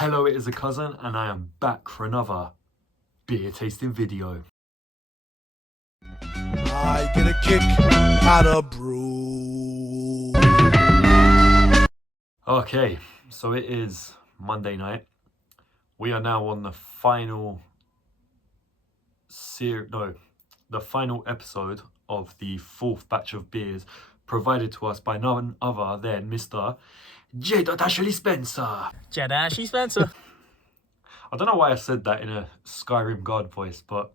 Hello, it is a cousin, and I am back for another beer tasting video. I get a kick out of brew. Okay, so it is Monday night. We are now on the final episode of the fourth batch of beers provided to us by none other than Mr. J. Ashley Spencer. Ashley Spencer. I don't know why I said that in a Skyrim guard voice, but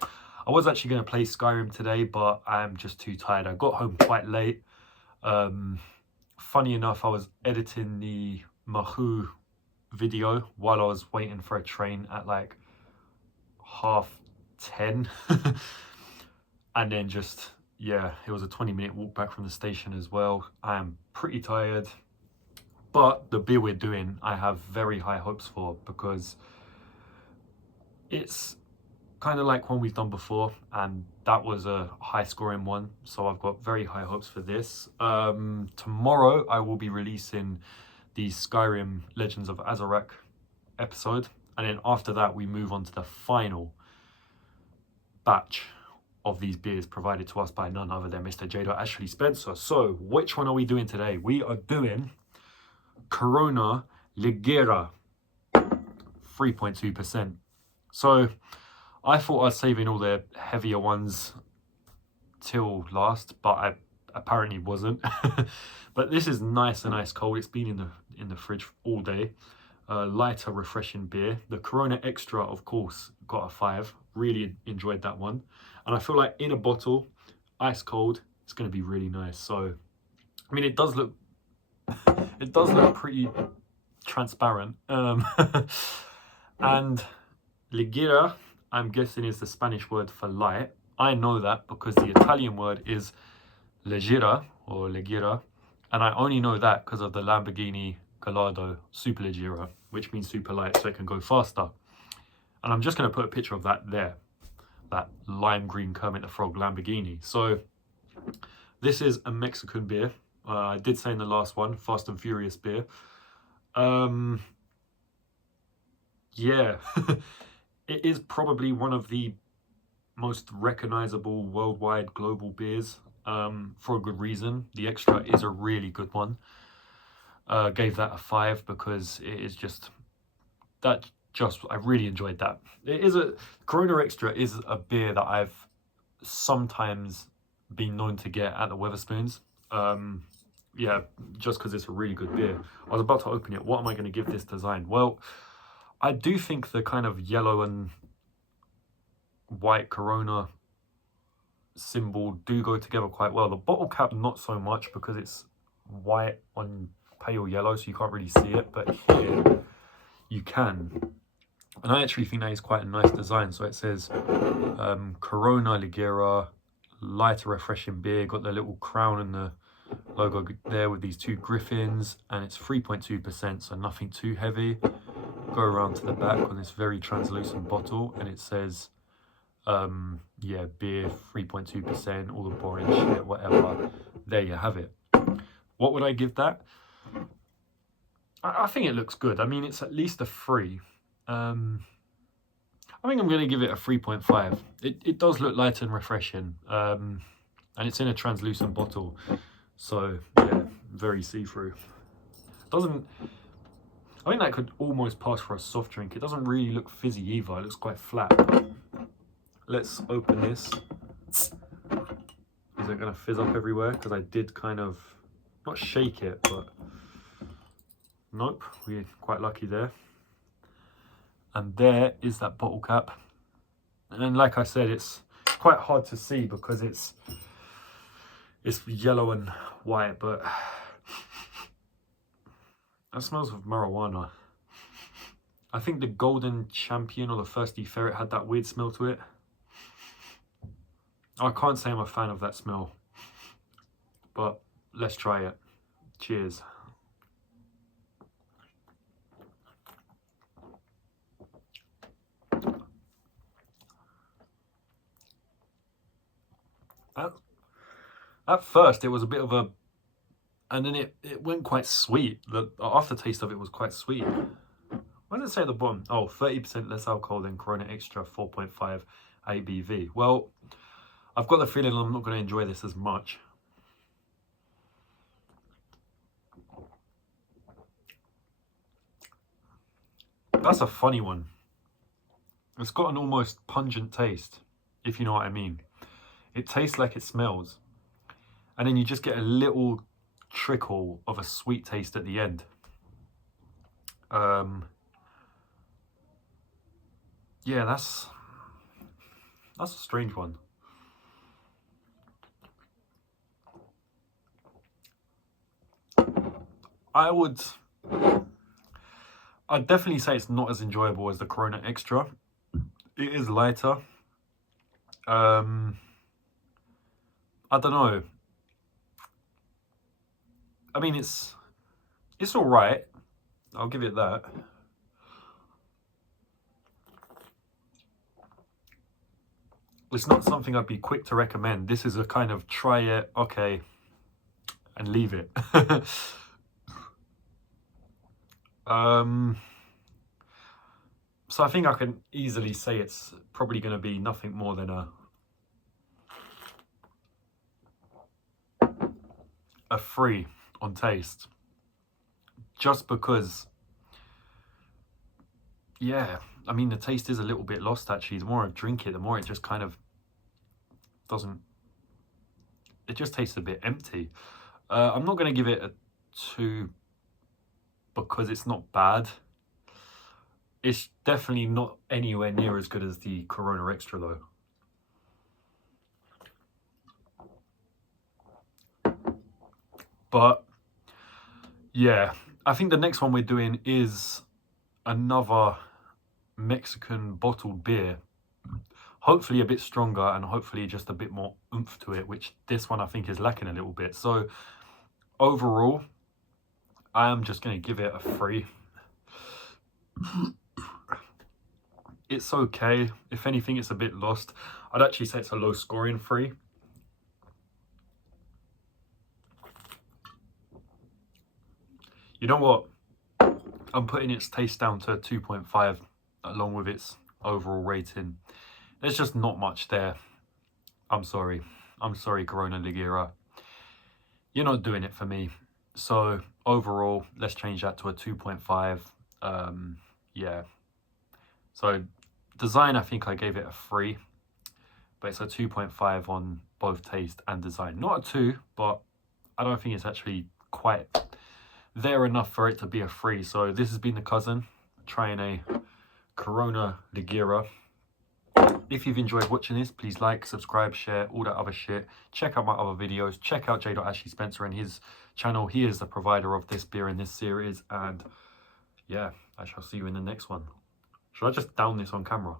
I was actually going to play Skyrim today, but I'm just too tired. I got home quite late. Funny enough, I was editing the Mahou video while I was waiting for a train at like 10:30. And then just, yeah, it was a 20-minute walk back from the station as well. I am pretty tired. But the beer we're doing, I have very high hopes for, because it's kind of like one we've done before, and that was a high scoring one. So I've got very high hopes for this. Tomorrow I will be releasing the Skyrim Legends of Azarak episode. And then after that, we move on to the final batch of these beers provided to us by none other than Mr. J. Ashley Spencer. So which one are we doing today? We are doing Corona Ligera, 3.2%. So I thought I was saving all the heavier ones till last, but I apparently wasn't. But this is nice and ice cold. It's been in the fridge all day. Lighter, refreshing beer. The Corona Extra, of course, got a 5. Really enjoyed that one. And I feel like in a bottle, ice cold, it's going to be really nice. So, I mean, it does look pretty transparent. And Ligera, I'm guessing, is the Spanish word for light. I know that because the Italian word is Ligera or Ligera, and I only know that because of the Lamborghini Gallardo Superleggera, which means super light, so it can go faster. And I'm just going to put a picture of that there, that lime green Kermit the Frog Lamborghini. So this is a Mexican beer. I did say in the last one, Fast and Furious beer. Yeah, it is probably one of the most recognizable worldwide global beers, for a good reason. The Extra is a really good one. Gave that a 5 because it is I really enjoyed that. Corona Extra is a beer that I've sometimes been known to get at the Wetherspoons. Yeah, just because it's a really good beer. I was about to open it. What am I going to give this design? Well, I do think the kind of yellow and white Corona symbol do go together quite well. The bottle cap, not so much, because it's white on pale yellow, so you can't really see it. But here, you can. And I actually think that is quite a nice design. So it says Corona Ligera, lighter, refreshing beer. Got the little crown and the logo there with these 2 griffins, and it's 3.2%, so nothing too heavy. Go around to the back on this very translucent bottle, and it says yeah, beer, 3.2%, all the boring shit, whatever. There you have it. What would I give that? I think it looks good. I mean, it's at least a 3. I think I'm going to give it a 3.5. It does look light and refreshing, and it's in a translucent bottle. So, yeah, very see-through. I think that could almost pass for a soft drink. It doesn't really look fizzy either. It looks quite flat. Let's open this. Is it going to fizz up everywhere? Because I did kind of, not shake it, but nope, we're quite lucky there. And there is that bottle cap. And like I said, it's quite hard to see because it's yellow and white, but that smells of marijuana. I think the Golden Champion or the Thirsty Ferret had that weird smell to it. I can't say I'm a fan of that smell, but let's try it. Cheers. At first, it was a bit of a, and then it went quite sweet. The aftertaste of it was quite sweet. What does it say at the bottom? Oh, 30% less alcohol than Corona Extra 4.5 ABV. Well, I've got the feeling I'm not going to enjoy this as much. That's a funny one. It's got an almost pungent taste, if you know what I mean. It tastes like it smells. And then you just get a little trickle of a sweet taste at the end. Yeah, that's a strange one. I'd definitely say it's not as enjoyable as the Corona Extra. It is lighter. I don't know. I mean, it's all right. I'll give it that. It's not something I'd be quick to recommend. This is a kind of try it, okay, and leave it. So I think I can easily say it's probably going to be nothing more than a 3 on taste. Just because, yeah, I mean, the taste is a little bit lost actually. The more I drink it, the more it just kind of doesn't, it just tastes a bit empty. I'm not going to give it a 2 because it's not bad. It's definitely not anywhere near as good as the Corona Extra though. But yeah, I think the next one we're doing is another Mexican bottled beer. Hopefully a bit stronger and hopefully just a bit more oomph to it, which this one I think is lacking a little bit. So overall, I am just going to give it a 3. It's okay. If anything, it's a bit lost. I'd actually say it's a low scoring 3. You know what? I'm putting its taste down to 2.5 along with its overall rating. There's just not much there. I'm sorry. I'm sorry, Corona Ligera. You're not doing it for me. So overall, let's change that to a 2.5. Yeah. So design, I think I gave it a 3. But it's a 2.5 on both taste and design. Not a 2, but I don't think it's actually quite there enough for it to be a 3. So this has been the cousin trying a Corona Ligera. If you've enjoyed watching this, please like, subscribe, share, all that other shit. Check out my other videos. Check out J.Ashley Spencer and his channel. He is the provider of this beer in this series. And yeah, I shall see you in the next one. Should I just down this on camera?